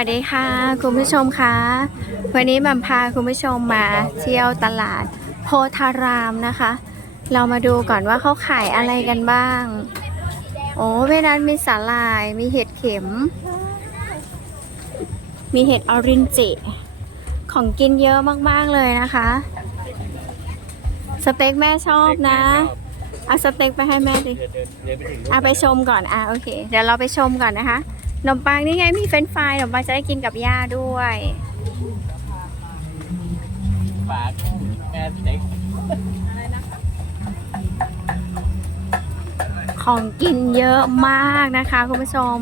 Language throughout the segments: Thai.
วัสดีค่ะ คุณผู้ชมคะวันนี้บัมพาคุณผู้ชมมาเที่ยวตลาดโพธารามนะคะ เรามาดูก่อนว่าเขาขายอะไรกันบ้าง โอ้เวลานมีสาลาย มีเห็ดเข็ม มีเห็ดออรินจิ ของกินเยอะมากๆเลยนะคะ สเต็กแม่ชอบนะ เอาสเต็กไปให้แม่ดิเดินเดินเดินไปถึงเอาไปชมก่อนอะโอเค เดี๋ยวเราไปชมก่อนนะคะ ขนมปังนี่ไงมีเฟรนช์ฟรายขนมปังจะได้กินกับย่าด้วยฝาแม่สเต็กของกินเยอะมากนะคะคุณผู้ชม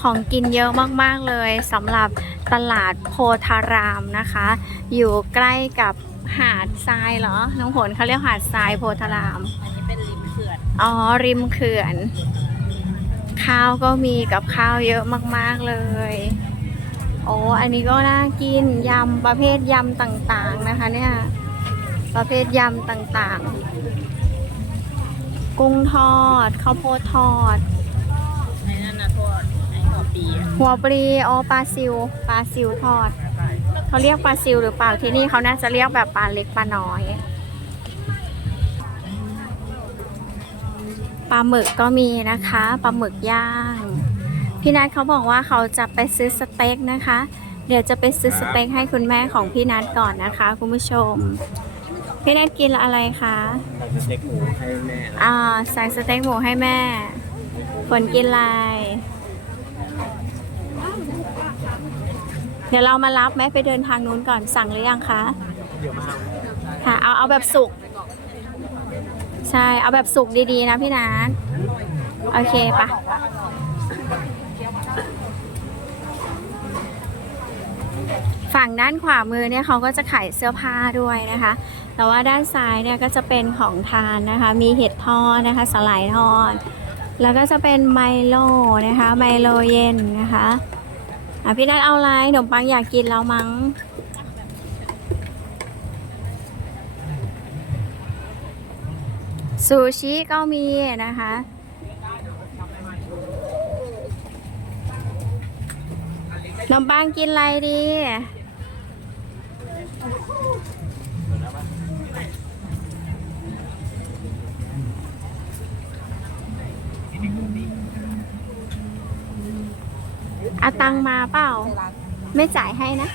ของกินเยอะมากๆเลยสำหรับตลาดโพธารามนะคะ อยู่ใกล้กับหาดทรายเหรอน้องผลเขาเรียกหาดทรายโพธารามอันนี้เป็นริมเขื่อนอ๋อริมเขื่อน ข้าวก็มีกับข้าวเยอะมากๆเลย โอ้อันนี้ก็น่ากินยำประเภทยำต่างๆนะคะเนี่ย ประเภทยำต่างๆ กุ้งทอดข้าวโพดทอดในนั้นนะโทษไอ้หัวปีอะหัวปลีอ๋อปลาซิวปลาซิวทอด เขาเรียกปลาซิวหรือเปล่าที่นี่เขาน่าจะเรียกแบบปลาเล็กปลาน้อย ปลาหมึกก็มีนะคะปลาหมึกย่าง พี่นัทเขาบอกว่าเขาจะไปซื้อสเต็กนะคะ เดี๋ยวจะไปซื้อสเต็กให้คุณแม่ของพี่นัทก่อนนะคะ คุณผู้ชม พี่นัทกินอะไรคะสั่งสเต็กหมูให้แม่นะอ่าสั่งสเต็กหมูให้แม่ฝนกินอะไรเดี๋ยวเรามารับไหมไปเดินทางนู้นก่อนสั่งหรือยังคะเดี๋ยวมาเอาค่ะเอาเอาแบบสุก ใช่ เอาแบบสุกดีๆนะพี่นัทโอเคปะฝั่งด้านขวามือเนี่ยเขาก็จะขายเสื้อผ้าด้วยนะคะ แต่ว่าด้านซ้ายเนี่ยก็จะเป็นของทานนะคะ มีเห็ดทอดนะคะ สลายทอด แล้วก็จะเป็นไมโลนะคะ ไมโลเย็นนะคะ อะพี่นัทเอาอะไรขนมปังอยากกินแล้วมั้ง ซูชิก็มีนะคะขนมปังกินอะไรดี เอาตังค์มาเปล่า ไม่จ่ายให้นะ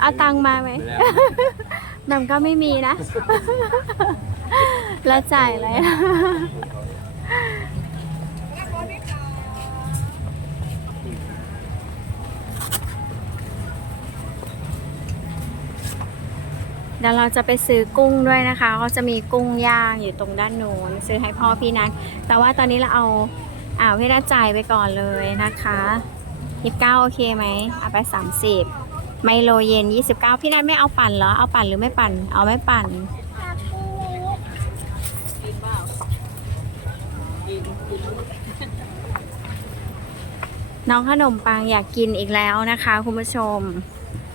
เอาตังค์มาไหมไปแล้วนำก็ไม่มีนะ แล้วจ่ายอะไรอะเดี๋ยวเราจะไปซื้อกุ้งด้วยนะคะ ก็จะมีกุ้งย่างอยู่ตรงด้านโน้นซื้อให้พ่อพี่นัทแต่ว่าตอนนี้เราเอาอ่าพี่นัทจ่ายไปก่อนเลยนะคะยี่สิบเก้าโอเคไหมเอาไปสามสิบไมโลเย็นยี่สิบเก้าพี่นัทไม่เอาปั่นเหรอ เอาปั่นหรือไม่ปั่น เอาไม่ปั่นเปล่ากิ น้องขนมปังอยากกินอีกแล้วนะคะ คุณผู้ชม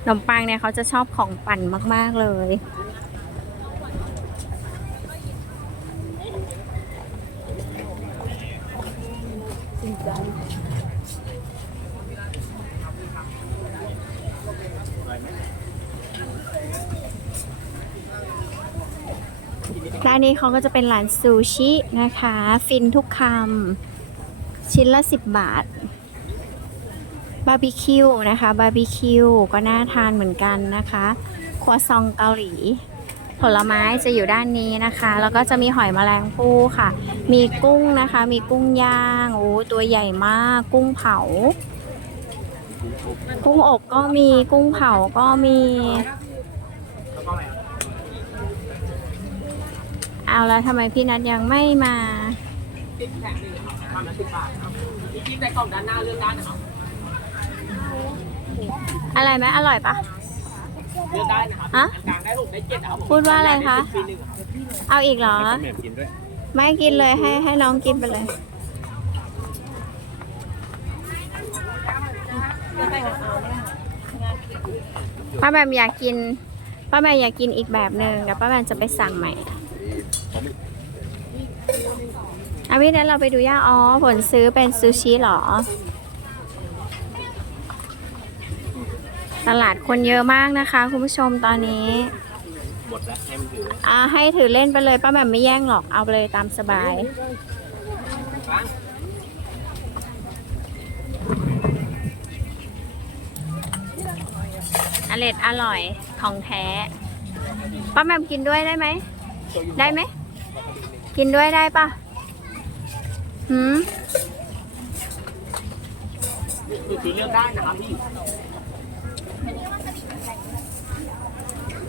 ขนมปังเนี่ยเขาจะชอบของปั่นมาก ๆเลยร้านนี้เขาก็จะเป็นร้านซูชินะคะ ฟินทุกคำชิ้นละ 10 บาท บาร์บีคิวนะคะ บาร์บีคิวก็น่าทานเหมือนกันนะคะครัวซองเกาหลี ผลไม้จะอยู่ด้านนี้นะคะ แล้วก็จะมีหอยแมลงภู่ค่ะ มีกุ้งนะคะ มีกุ้งย่างโอ้ตัวใหญ่มากกุ้งเผา กุ้งอบก็มีกุ้งเผาก็มี เอาแล้วทำไมพี่นัทยังไม่มา ติ๊กแข็งหนึ่งครับทำละสิบบาทครับมีกิ๊บในกล่องด้านหน้าเลือกได้นะครับอะไรไหมอร่อยปะ เลือกได้นะครับฮะกลางได้หกได้เจ็ดนะครับผมพูดว่าอะไรคะ ปีหนึ่งครับเอาอีกเหรอให้แม่กินด้วยไม่กินเลยให้ให้น้องกินไปเลย ป้าแบมอยากกิน ป้าแบมอยากกินอีกแบบหนึ่งเดี๋ยวป้าแบมจะไปสั่งใหม่ อาวินั้นเราไปดูย่าอ๋อผลซื้อเป็นซูชิเหรอ ตลาดคนเยอะมากนะคะ คุณผู้ชมตอนนี้หมดแล้วให้มันถืออ่าให้ถือเล่นไปเลยป้าแหม่มไม่แย่งหรอกเอาไปเลยตามสบายอร่อยอร่อยของแท้ป้าแหม่มกินด้วยได้ไหม ได้ไหม กินด้วยได้ปะหืมคือซื้อเลือกได้นะครับพี่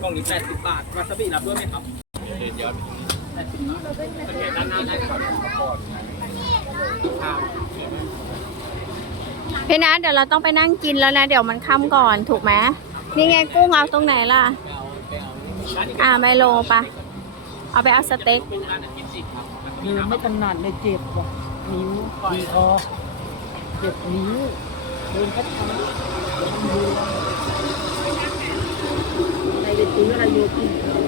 กล่องนี้แปดสิบบาทวาซาบิรับด้วยไหมครับเดินย้อนไปตรงนี้โอเคด้านหน้าได้ก่อนครับพี่นัทเดี๋ยวเราต้องไปนั่งกินแล้วนะ เดี๋ยวมันค่ำก่อนถูกไหมนี่ไงกุ้งเอาตรงไหนล่ะไปเอาไปเอาอ่าไมโลปะเอาไปเอาสเต็ก เป็นร้านอาหารจิตครับยืนไม่ถนัดเลยเจ็บว่ะนิ้วดีคอเจ็บนิ้วเดินก็ทำอะไรไปซื้ออะไรโยกิน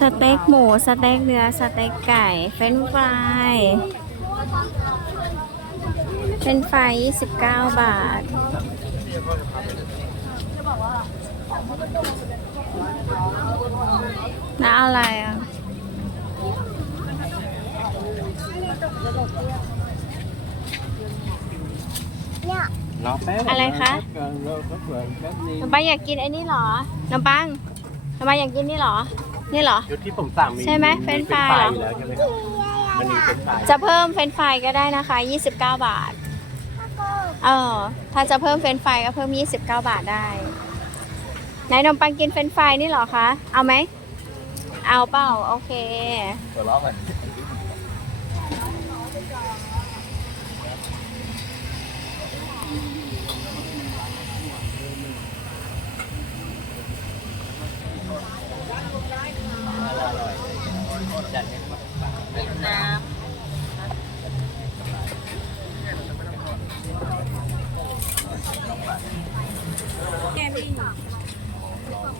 สเต็กหมู สเต็กเนื้อ สเต็กไก่ เฟรนช์ฟราย เฟรนช์ฟราย29 บาทแล้วอะไรอะ รอแป๊บอะไรคะ รอแป๊บเดียวแป๊บนึง น้ำปังอยากกินไอ้นี่เหรอ น้ำปังน้ำปังอยากกินนี่เหรอ นี่เหรอ ชุดที่ผมสั่งมีใช่ไหมมีเฟรนช์ฟรายเหรอ อยู่แล้วใช่ไหมครับมันมีเป็นช์ฟรายจะเพิ่มเฟรนช์ฟรายก็ได้นะคะ 29 บาท เออ ถ้าจะเพิ่มเฟรนช์ฟรายก็เพิ่ม 29 บาทได้ไหนนมปังกินเฟรนช์ฟรายนี่เหรอคะ เอาไหม เอาเปล่า โอเค ตัวล้อก่อน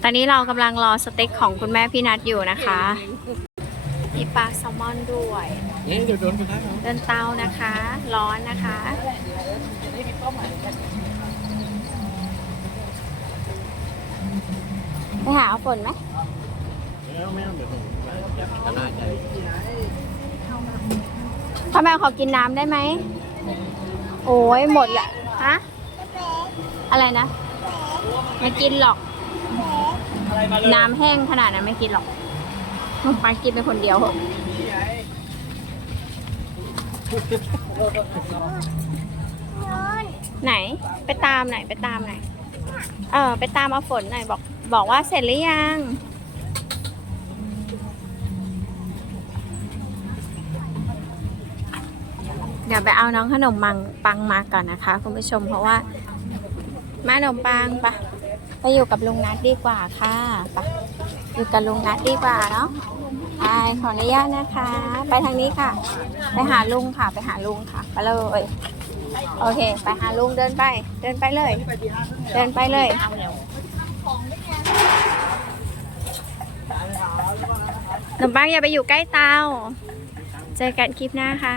ตอนนี้เรากำลังรอสเต็กของคุณแม่พี่นัทอยู่นะคะ มีปลาแซลมอนด้วย เอ๊ะเดี๋ยวโดนกันได้เหรอเดินเตานะคะ ร้อนนะคะ ไปหาเอาฝนไหมไม่เอาไม่เอาเดี๋ยวผมจะน่าใจพ่อแม่ขอกินน้ำได้ไหม โอ้ยหมดละฮะ อะไรนะ ไม่กินหรอก น้ำแห้งขนาดนั้นไม่กินหรอกไปกินไปคนเดียวเหอะไหน ไปตามไหนอยไปตามไหนอยเออ ไปตามเอาฝนหน่อยบอก บอกว่าเสร็จหรือยังเดี๋ยวไปเอาน้องขนมมังปังมาก่อนนะคะ คุณผู้ชมเพราะว่า มาขนมปังปะไปอยู่กับลุงนัดดีกว่าค่ะปะอยู่กับลุงนัดดีกว่าเนาะไปขออนุญาตนะคะ ไปทางนี้ค่ะ ไปหาลุงค่ะ ไปหาลุงค่ะไปเลยโอเค ไปหาลุงเดินไป เดินไปเลย เดินไปเลยขนมปังอย่าไปอยู่ใกล้เตา เจอกันคลิปหน้าค่ะ